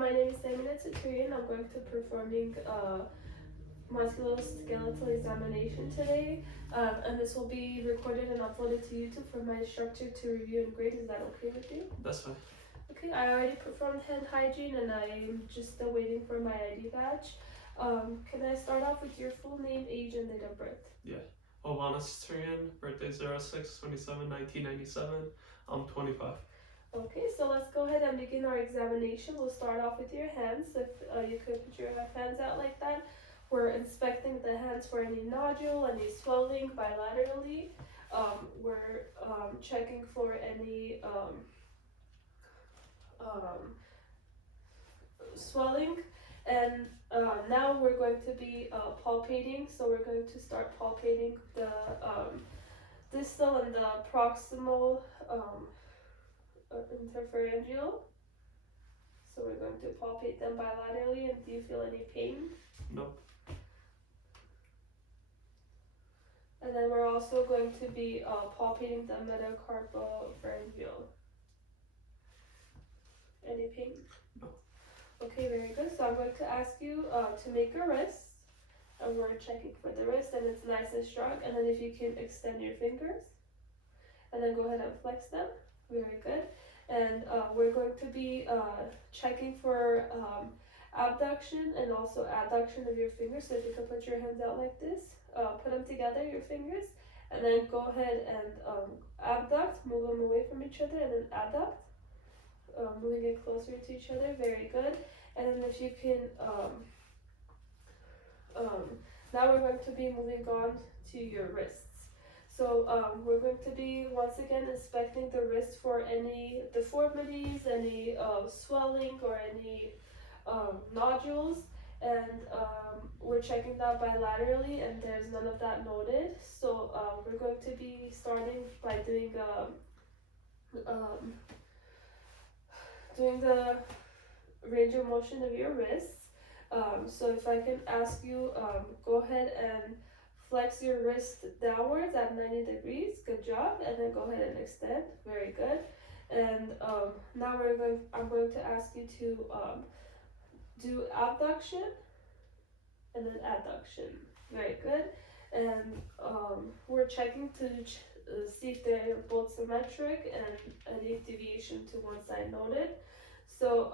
my name is Hermine Tsaturyan. I'm going to performing musculoskeletal examination today, and this will be recorded and uploaded to YouTube for my instructor to review and grade. Is that okay with you? That's fine. Okay, I already performed hand hygiene and I'm just still waiting for my ID badge. Can I start off with your full name, age, and date of birth? Yeah. Hermine Tsaturyan, birthday 06/27/1997. I'm 25. Okay, so let's go ahead and begin our examination. We'll start off with your hands. If you could put your hands out like that. We're inspecting the hands for any nodule, any swelling bilaterally. We're checking for any swelling, and now we're going to be palpating. So we're going to start palpating the distal and the proximal interpharyngeal. So we're going to palpate them bilaterally. And do you feel any pain? No. And then we're also going to be palpating the metacarpopharyngeal. Any pain? No. Okay, very good. So I'm going to ask you to make a wrist. And we're checking for the wrist, and it's nice and strong. And then if you can extend your fingers. And then go ahead and flex them. Very good. And we're going to be checking for abduction and also adduction of your fingers. So if you can put your hands out like this, put them together, your fingers, and then go ahead and abduct, move them away from each other, and then adduct, moving it closer to each other. Very good. And then if you can, now we're going to be moving on to your wrists. So we're going to be once again inspecting the wrist for any deformities, any swelling, or any nodules, and we're checking that bilaterally, and there's none of that noted. So we're going to be starting by doing the range of motion of your wrists. So if I can ask you, go ahead and flex your wrist downwards at 90 degrees. Good job. And then go ahead and extend. Very good. And now I'm going to ask you to do abduction and then adduction. Very good. And we're checking to see if they're both symmetric and any deviation to one side noted. So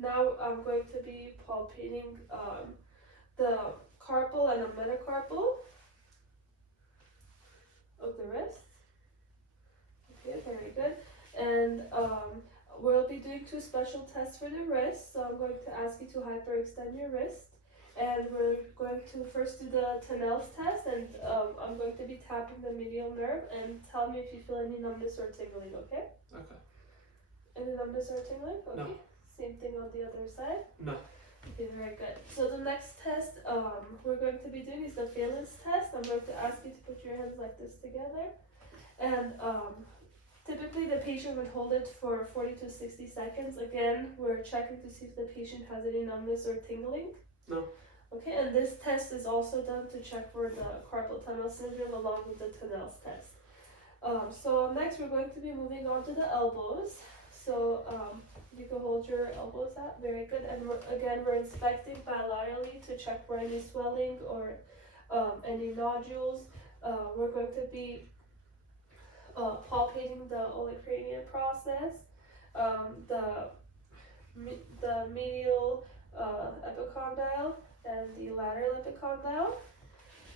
now I'm going to be palpating the carpal and the metacarpal of the wrist. Okay, very good. And we'll be doing two special tests for the wrist. So I'm going to ask you to hyperextend your wrist. And we're going to first do the Tunnel's test, and I'm going to be tapping the medial nerve, and tell me if you feel any numbness or tingling, okay? Okay. Any numbness or tingling? Okay. No. Same thing on the other side? No. Okay, very good. So the next test we're going to be doing is the valence test. I'm going to ask you to put your hands like this together. And typically the patient would hold it for 40 to 60 seconds. Again, we're checking to see if the patient has any numbness or tingling. No. Okay, and this test is also done to check for the carpal tunnel syndrome along with the Tunnel's test. So next we're going to be moving on to the elbows. So you can hold your elbows out. Very good. And we're inspecting bilaterally to check for any swelling or any nodules. We're going to be palpating the olecranial process, the medial epicondyle and the lateral epicondyle,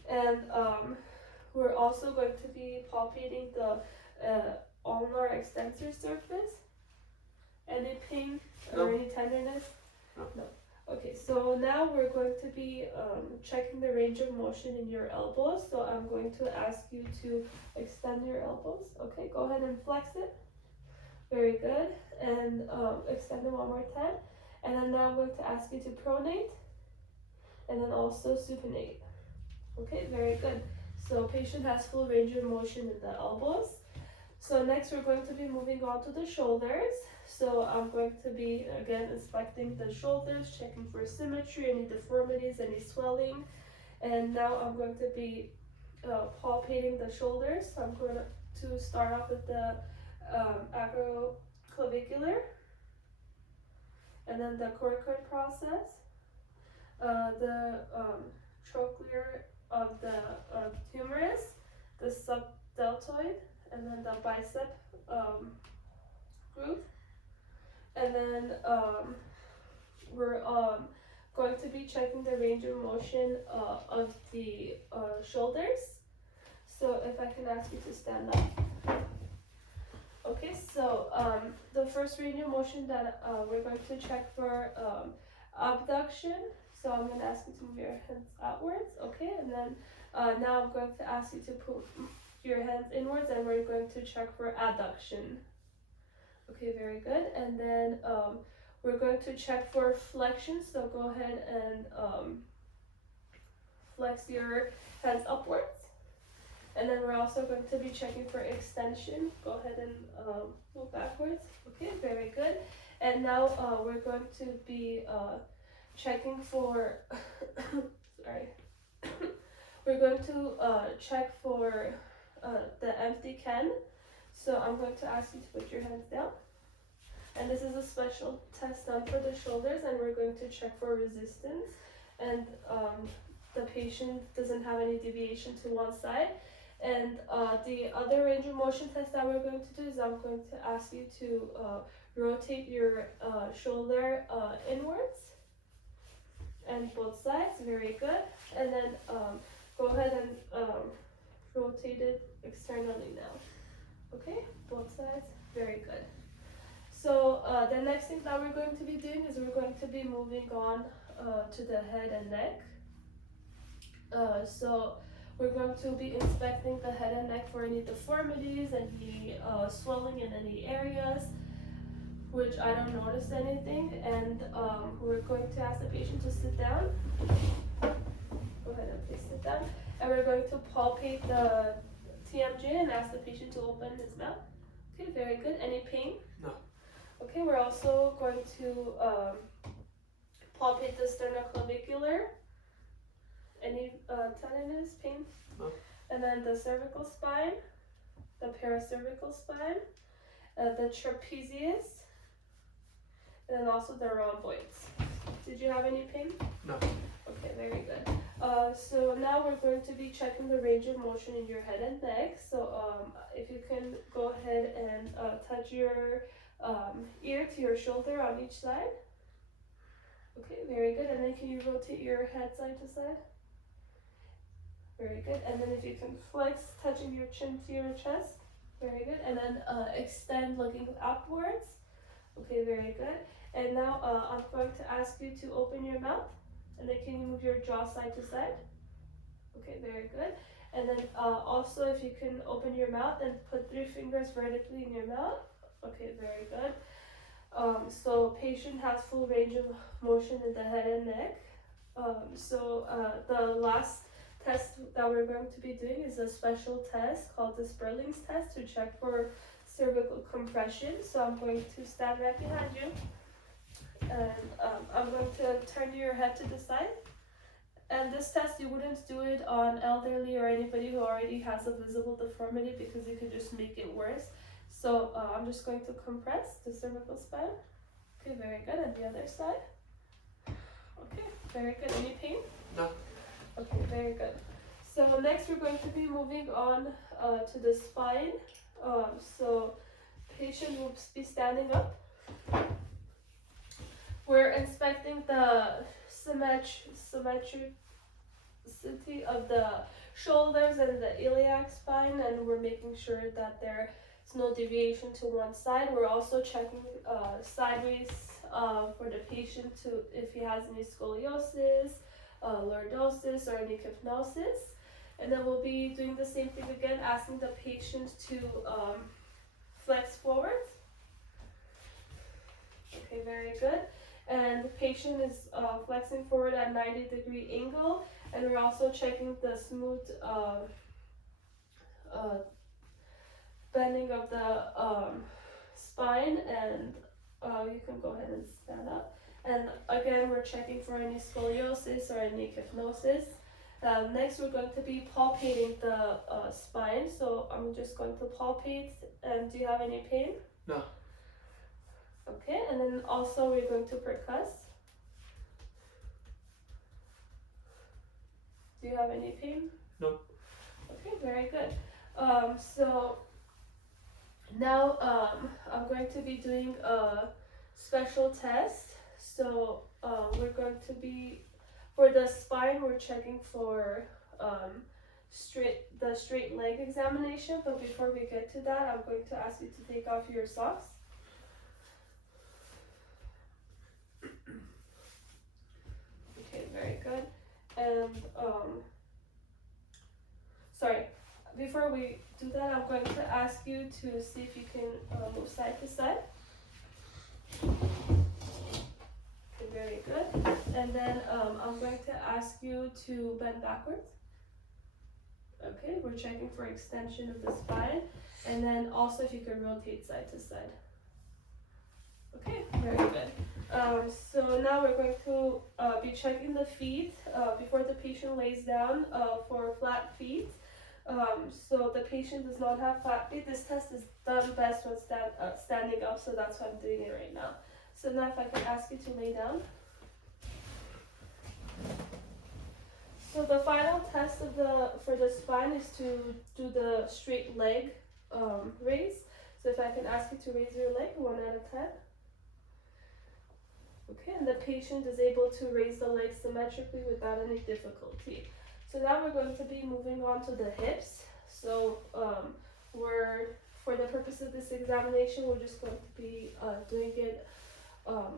and we're also going to be palpating the ulnar extensor surface. Any pain or any tenderness? No. Okay, so now we're going to be checking the range of motion in your elbows. So I'm going to ask you to extend your elbows. Okay, go ahead and flex it. Very good. And extend it one more time. And then now I'm going to ask you to pronate and then also supinate. Okay, very good. So patient has full range of motion in the elbows. So next we're going to be moving on to the shoulders. So I'm going to be again inspecting the shoulders, checking for symmetry, any deformities, any swelling. And now I'm going to be palpating the shoulders. So I'm going to start off with the acroclavicular. and then the coracoid process, the trochlear of the humerus, the subdeltoid, and then the bicep groove. And then we're going to be checking the range of motion of the shoulders. So if I can ask you to stand up. Okay, so the first range of motion that we're going to check for abduction. So I'm going to ask you to move your hands outwards, okay? And then now I'm going to ask you to put your hands inwards, and we're going to check for adduction. Okay, very good. And then we're going to check for flexion. So go ahead and flex your hands upwards. And then we're also going to be checking for extension. Go ahead and move backwards. Okay, very good. And now we're going to be checking for, sorry. We're going to check for the empty can. So I'm going to ask you to put your hands down. And this is a special test done for the shoulders, and we're going to check for resistance. And the patient doesn't have any deviation to one side. And the other range of motion test that we're going to do is I'm going to ask you to rotate your shoulder inwards and both sides. Very good. And then go ahead and rotate it externally now. Okay, both sides. Very good. So the next thing that we're going to be doing is we're going to be moving on to the head and neck. So we're going to be inspecting the head and neck for any deformities, any swelling in any areas, which I don't notice anything. And we're going to ask the patient to sit down. Go ahead and please sit down. And we're going to palpate the TMJ and ask the patient to open his mouth. Okay, very good. Any pain? No. Okay, we're also going to palpate the sternoclavicular. Any tenderness, pain? No. And then the cervical spine, the paracervical spine, the trapezius, and then also the rhomboids. Did you have any pain? No. Okay, very good. So now we're going to be checking the range of motion in your head and neck. So if you can go ahead and touch your ear to your shoulder on each side. Okay, very good. And then can you rotate your head side to side? Very good. And then if you can flex, touching your chin to your chest. Very good. And then extend, looking upwards. Okay, very good. And now I'm going to ask you to open your mouth. And then can you move your jaw side to side? Okay, very good. And then also if you can open your mouth and put 3 fingers vertically in your mouth. Okay, very good. So patient has full range of motion in the head and neck. So the last test that we're going to be doing is a special test called the Sperling's test to check for cervical compression. So I'm going to stand right behind you, and I'm going to turn your head to the side. And this test, you wouldn't do it on elderly or anybody who already has a visible deformity because you could just make it worse. So I'm just going to compress the cervical spine. Okay, very good. And the other side. Okay, very good. Any pain? No. Okay, very good. So next we're going to be moving on to the spine. So patient will be standing up. We're inspecting the symmetricity of the shoulders and the iliac spine, and we're making sure that there's no deviation to one side. We're also checking sideways for the patient if he has any scoliosis, lordosis, or any kyphosis. And then we'll be doing the same thing again, asking the patient to flex forward. Okay, very good. And the patient is flexing forward at 90-degree angle, and we're also checking the smooth bending of the spine, and you can go ahead and stand up. And again, we're checking for any scoliosis or any kyphosis. Next, we're going to be palpating the spine. So I'm just going to palpate. And do you have any pain? No. Okay, and then also we're going to percuss. Do you have any pain? No. Okay, very good. So now I'm going to be doing a special test. So we're going to be, for the spine, we're checking for the straight leg examination. But before we get to that, I'm going to ask you to take off your socks. Okay, very good. And sorry, before we do that, I'm going to ask you to see if you can move side to side. Okay, very good. And then I'm going to ask you to bend backwards. Okay, we're checking for extension of the spine. And then also if you could rotate side to side. Okay, very good. So now we're going to be checking the feet before the patient lays down for flat feet. So the patient does not have flat feet. This test is done best when standing up, so that's why I'm doing it right now. So now if I could ask you to lay down. So the final test for the spine is to do the straight leg raise. So if I can ask you to raise your leg 1 out of 10. Okay, and the patient is able to raise the leg symmetrically without any difficulty. So now we're going to be moving on to the hips. So for the purpose of this examination, we're just going to be doing it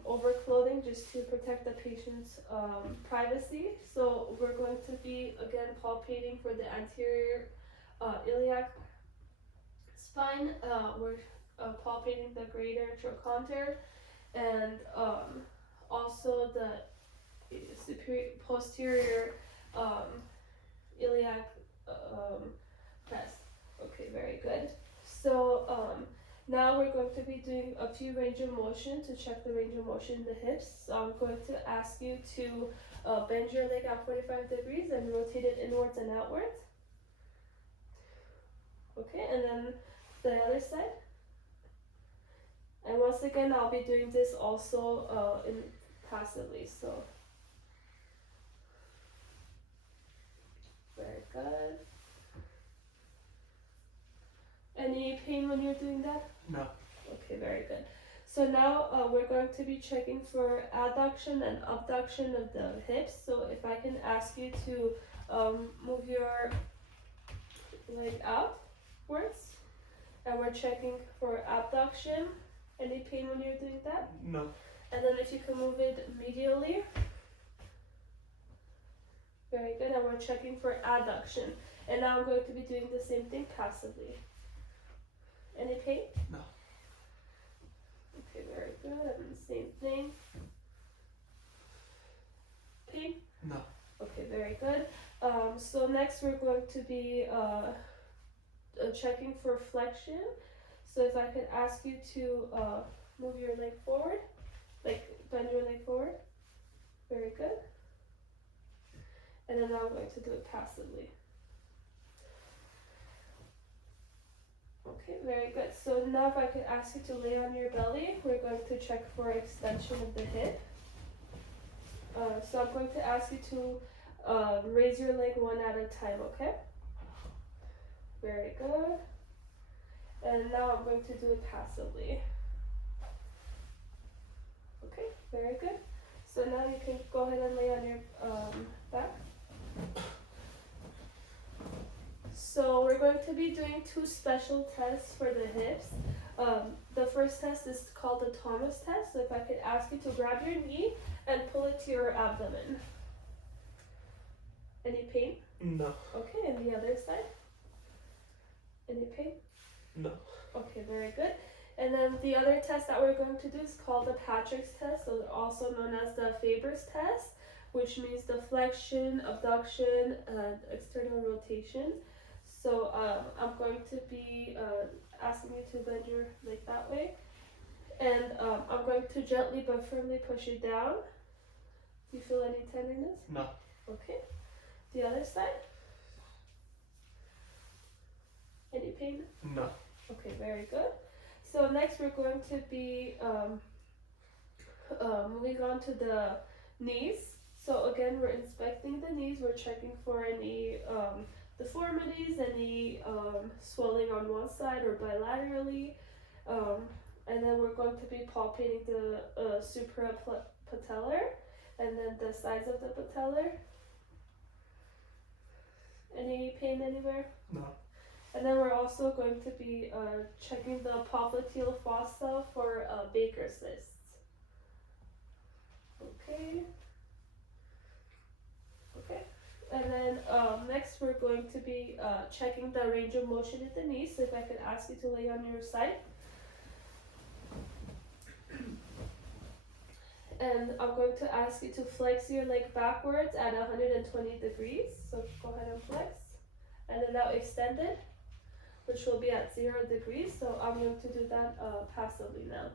over clothing just to protect the patient's privacy. So we're going to be again palpating for the anterior iliac spine. We're palpating the greater trochanter and also the posterior iliac crest. Okay, very good. So now we're going to be doing a few range of motion to check the range of motion in the hips. So I'm going to ask you to bend your leg at 45 degrees and rotate it inwards and outwards. Okay, and then the other side. And once again, I'll be doing this also passively. So very good. Any pain when you're doing that? No. Okay, very good. So now we're going to be checking for adduction and abduction of the hips. So if I can ask you to move your leg outwards, and we're checking for abduction. Any pain when you're doing that? No. And then if you can move it medially. Very good, and we're checking for adduction. And now I'm going to be doing the same thing passively. Any pain? No. Okay, very good, and the same thing. Pain? No. Okay, very good. So next we're going to be checking for flexion. So if I could ask you to move your leg forward, like bend your leg forward. Very good. And then now I'm going to do it passively. Okay, very good. So now if I could ask you to lay on your belly, we're going to check for extension of the hip. So I'm going to ask you to raise your leg 1 at a time, okay? Very good. And now I'm going to do it passively. Okay, very good. So now you can go ahead and lay on your back. So we're going to be doing 2 special tests for the hips. The first test is called the Thomas test. So if I could ask you to grab your knee and pull it to your abdomen. Any pain? No. Okay, and the other side? Any pain? No. Okay, very good. And then the other test that we're going to do is called the Patrick's test, so also known as the Faber's test, which means the flexion, abduction, and external rotation. So I'm going to be asking you to bend your leg that way. And I'm going to gently but firmly push it down. Do you feel any tenderness? No. Okay. The other side? Any pain? No. Okay, very good. So next we're going to be Moving on to the knees. So again, we're inspecting the knees. We're checking for any deformities, any swelling on one side or bilaterally. And then we're going to be palpating the suprapatellar and then the sides of the patellar. Any pain anywhere? No. And then we're also going to be checking the popliteal fossa for Baker's cysts. Okay. Okay. And then next we're going to be checking the range of motion at the knee. So if I could ask you to lay on your side. And I'm going to ask you to flex your leg backwards at 120 degrees. So go ahead and flex. And then now extend it, which will be at 0 degrees. So I'm going to do that passively now.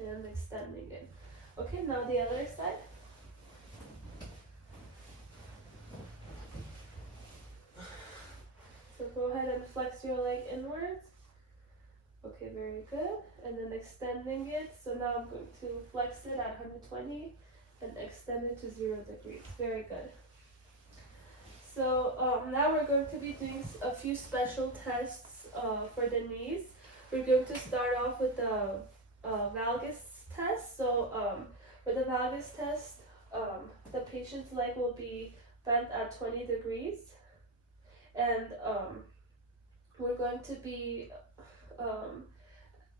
And extending it. Okay, now the other side. So go ahead and flex your leg inwards. Okay, very good. And then extending it. So now I'm going to flex it at 120 and extend it to 0 degrees. Very good. So now we're going to be doing a few special tests for the knees. We're going to start off with the valgus test. So for the valgus test, the patient's leg will be bent at 20 degrees. And we're going to be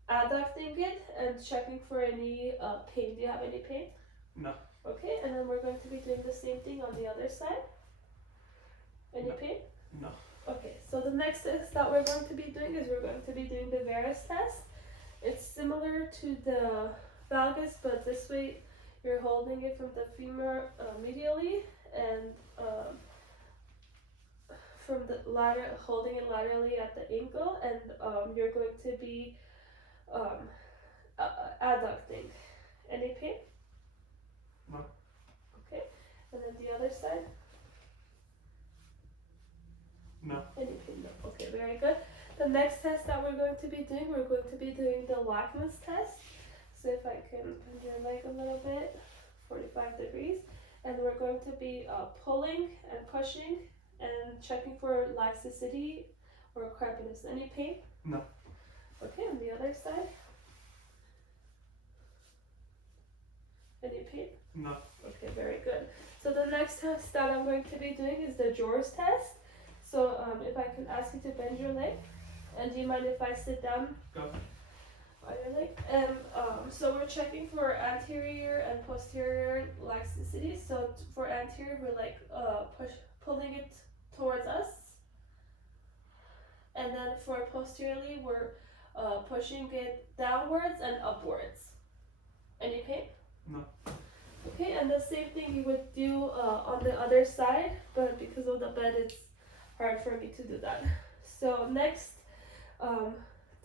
adducting it and checking for any pain. Do you have any pain? No. Okay, and then we're going to be doing the same thing on the other side. Any pain? No. Okay, so the next test that we're going to be doing is we're going to be doing the varus test. It's similar to the valgus, but this way you're holding it from the femur medially and from the lateral, holding it laterally at the ankle, and you're going to be adducting. Any pain? No. Okay, and then the other side? No. Any pain? No. Okay, very good. The next test that we're going to be doing the Lachman's test. So if I can bend your leg a little bit, 45 degrees, and we're going to be pulling and pushing and checking for laxity or crepiness. Any pain? No. Okay, on the other side? Any pain? No. Okay, very good. So the next test that I'm going to be doing is the George test. So if I can ask you to bend your leg, and do you mind if I sit down? Go. On your leg? And so we're checking for anterior and posterior laxity. So for anterior, we're like pulling it towards us, and then for posteriorly, we're pushing it downwards and upwards. Any pain? No. Okay, and the same thing you would do on the other side, but because of the bed, it's hard for me to do that. So next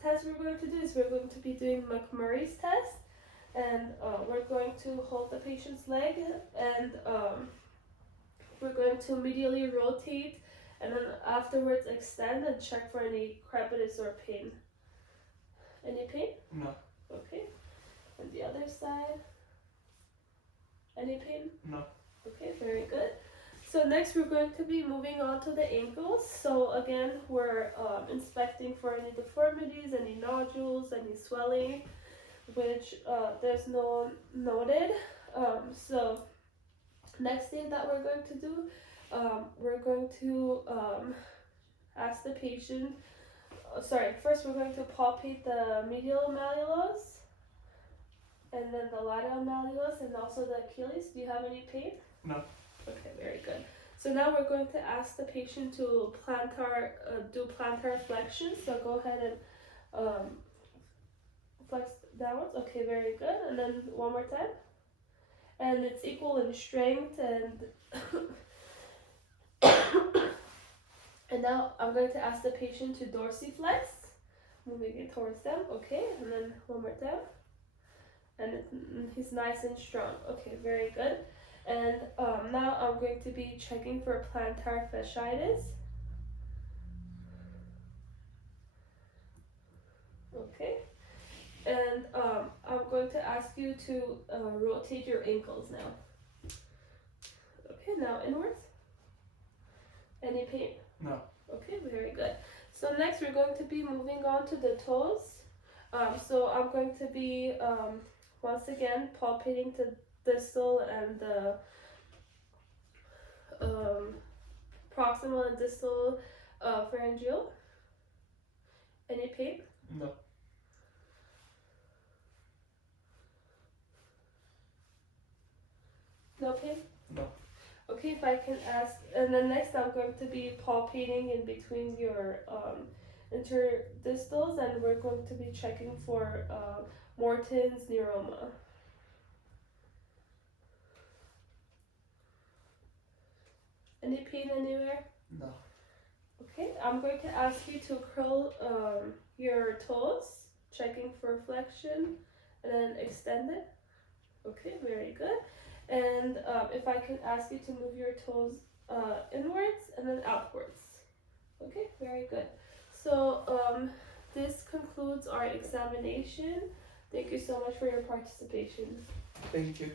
test we're going to do is we're going to be doing McMurray's test, and we're going to hold the patient's leg, and we're going to medially rotate, and then afterwards extend and check for any crepitus or pain. Any pain? No. Okay. And the other side? Any pain? No. Okay, very good. So next we're going to be moving on to the ankles. So again, we're inspecting for any deformities, any nodules, any swelling, which there's no noted. So next thing that we're going to do, we're going to ask the patient, first we're going to palpate the medial malleolus, and then the lateral malleolus, and also the Achilles. Do you have any pain? No. Okay, very good. So now we're going to ask the patient to do plantar flexion. So go ahead and flex downwards. Okay, very good. And then one more time. And it's equal in strength and and now I'm going to ask the patient to dorsiflex, moving it towards them. Okay, and then one more time. And he's nice and strong. Okay, very good. And now I'm going to be checking for plantar fasciitis. Okay. And I'm going to to ask you to rotate your ankles now. Okay, now inwards. Any pain? No. Okay, very good. So next we're going to be moving on to the toes. So I'm going to be once again palpating the distal and the proximal and distal pharyngeal. Any pain? No. No pain? No. Okay, if I can ask, and then next I'm going to be palpating in between your interdistals, and we're going to be checking for Morton's neuroma. Any pain anywhere? No. Okay, I'm going to ask you to curl your toes, checking for flexion, and then extend it. Okay, very good. And if I can ask you to move your toes inwards and then outwards. Okay, very good. So this concludes our examination. Thank you so much for your participation. Thank you.